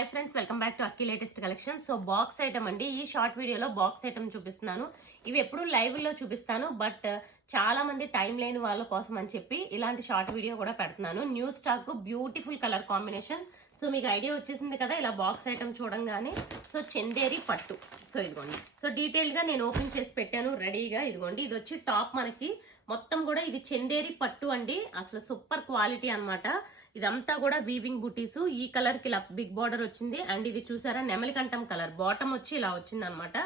Hi friends, welcome back to Akki latest collection. So box item అండి. ఈ short వీడియోలో box item చూపిస్తున్నాను. ఇవి ఎప్పుడు లైవ్ లో చూపిస్తాను, బట్ చాలా మంది టైం లేని వాళ్ళ కోసం అని చెప్పి ఇలాంటి షార్ట్ వీడియో కూడా పెడుతున్నాను. New stock, beautiful colour combination. So మీకు ఐడియా వచ్చేసింది కదా ఇలా బాక్స్ ఐటమ్ చూడంగానే. సో చందేరి పట్టు. సో ఇదిగోండి. సో డీటెయిల్ గా నేను ఓపెన్ చేసి పెట్టాను రెడీగా. ఇదిగోండి, ఇది వచ్చి టాప్ మనకి మొత్తం కూడా ఇది చందేరి పట్టు అండి. అసలు సూపర్ క్వాలిటీ అన్నమాట. ఇదంతా కూడా వీవింగ్ బుటీస్. ఈ కలర్ కి ఇలా బిగ్ బార్డర్ వచ్చింది. అండ్ ఇది చూసారా నెమలికంఠం కలర్. బాటమ్ వచ్చి ఇలా వచ్చింది అనమాట.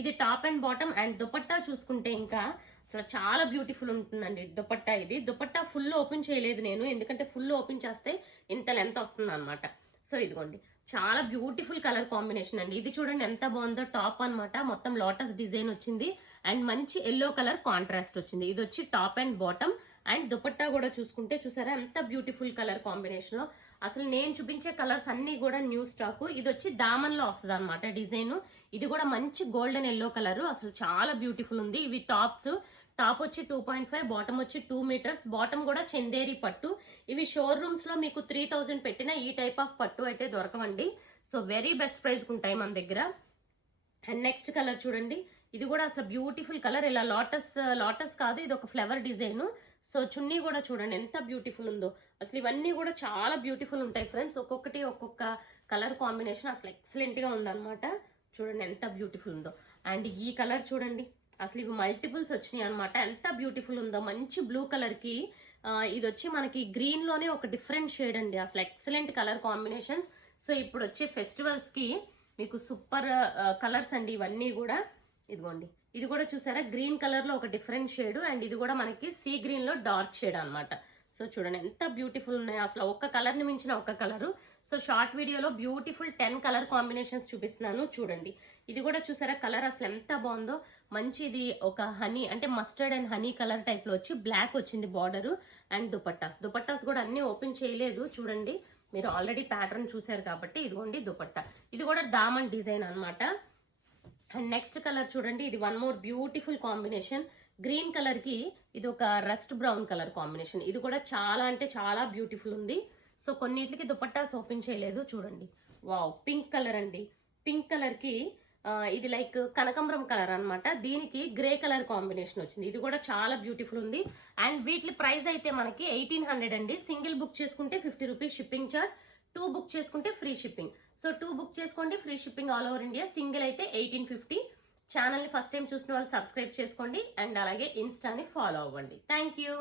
ఇది top and bottom. And dupatta చూసుకుంటే ఇంకా అసలు చాలా బ్యూటిఫుల్ ఉంటుందండి దుపట్టా. ఇది దుపట్టా ఫుల్ ఓపెన్ చేయలేదు నేను, ఎందుకంటే ఫుల్ ఓపెన్ చేస్తే ఇంత లెంత్ వస్తుంది అనమాట. సో ఇదిగోండి, చాలా బ్యూటిఫుల్ కలర్ కాంబినేషన్ అండి. ఇది చూడండి ఎంత బాగుందో. టాప్ అన్నమాట మొత్తం లోటస్ డిజైన్ వచ్చింది. అండ్ మంచి ఎల్లో కలర్ కాంట్రాస్ట్ వచ్చింది. ఇది వచ్చి top and bottom. And dupatta కూడా చూసుకుంటే చూసారా ఎంత బ్యూటిఫుల్ కలర్ కాంబినేషన్ లో. అసలు నేను చూపించే కలర్స్ అన్ని కూడా న్యూ స్టాక్. ఇది వచ్చి దామన్ లో వస్తుంది అనమాట డిజైన్. ఇది కూడా మంచి గోల్డెన్ ఎల్లో కలర్. అసలు చాలా బ్యూటిఫుల్ ఉంది. ఇవి టాప్స్. టాప్ వచ్చి 2.5, బాటమ్ వచ్చి 2 మీటర్స్. బాటమ్ కూడా చందేరి పట్టు. ఇవి షోరూమ్స్ లో మీకు 3000 పెట్టిన ఈ టైప్ ఆఫ్ పట్టు అయితే దొరకవండి. సో వెరీ బెస్ట్ ప్రైస్ ఉంటాయి మన దగ్గర. అండ్ నెక్స్ట్ కలర్ చూడండి, ఇది కూడా అసలు బ్యూటిఫుల్ కలర్. ఇలా లాటస్ కాదు, ఇది ఒక ఫ్లవర్ డిజైన్. సో చున్నీ కూడా చూడండి ఎంత బ్యూటిఫుల్ ఉందో. అసలు ఇవన్నీ కూడా చాలా బ్యూటిఫుల్ ఉంటాయి ఫ్రెండ్స్. ఒక్కొక్కటి ఒక్కొక్క కలర్ కాంబినేషన్ అసలు ఎక్సలెంట్ గా ఉందన్నమాట. చూడండి ఎంత బ్యూటిఫుల్ ఉందో. అండ్ ఈ కలర్ చూడండి, అసలు ఇవి మల్టిపుల్స్ వచ్చినాయి అనమాట. ఎంత బ్యూటిఫుల్ ఉందో. మంచి బ్లూ కలర్ కి ఇది వచ్చి మనకి గ్రీన్ లోనే ఒక డిఫరెంట్ షేడ్ అండి. అసలు ఎక్సలెంట్ కలర్ కాంబినేషన్స్. సో ఇప్పుడు వచ్చే ఫెస్టివల్స్ కి మీకు సూపర్ కలర్స్ అండి ఇవన్నీ కూడా. ఇదిగోండి, ఇది కూడా చూసారా గ్రీన్ కలర్ లో ఒక డిఫరెంట్ షేడ్. అండ్ ఇది కూడా మనకి సీ గ్రీన్ లో డార్క్ షేడ్ అనమాట. సో చూడండి ఎంత బ్యూటిఫుల్ ఉన్నాయి. అసలు ఒక్క కలర్ ని మించిన ఒక్క కలరు. సో షార్ట్ వీడియోలో బ్యూటిఫుల్ 10 కలర్ కాంబినేషన్స్ చూపిస్తున్నాను చూడండి. ఇది కూడా చూసారా కలర్ అసలు ఎంత బాగుందో. మంచి ఇది ఒక హనీ అంటే mustard and honey colour type లో వచ్చి బ్లాక్ వచ్చింది బార్డర్. అండ్ దుపట్టాస్ కూడా అన్ని ఓపెన్ చేయలేదు చూడండి. మీరు ఆల్రెడీ ప్యాటర్న్ చూసారు కాబట్టి. ఇదిగోండి దుపట్టా. ఇది కూడా దామన్ డిజైన్ అనమాట. అండ్ నెక్స్ట్ కలర్ చూడండి, ఇది one more beautiful combination. Green colour కి ఇది ఒక రస్ట్ బ్రౌన్ కలర్ కాంబినేషన్. ఇది కూడా చాలా అంటే చాలా బ్యూటిఫుల్ ఉంది. సో కొన్నిటికి దుపట్టాస్ ఓపెన్ చేయలేదు చూడండి. వావ్, పింక్ కలర్ అండి. పింక్ కలర్ కి ఇది లైక్ కనకాంబరం కలర్ అన్నమాట. దీనికి గ్రే కలర్ కాంబినేషన్ వచ్చింది. ఇది కూడా చాలా బ్యూటిఫుల్ ఉంది. అండ్ వీటి ప్రైస్ అయితే మనకి 1800 అండి. సింగిల్ బుక్ చేసుకుంటే 50 రూపీస్ షిప్పింగ్ ఛార్జ్. 2 బుక్ చేసుకుంటే ఫ్రీ షిప్పింగ్. సో 2 బుక్ చేసుకోండి, free shipping all over India. Single అయితే 1850. ఛానల్ ని ఫస్ట్ టైం చూసిన వాళ్ళు సబ్స్క్రైబ్ చేసుకోండి. అండ్ అలాగే ఇన్స్టాని ఫాలో అవ్వండి. Thank you.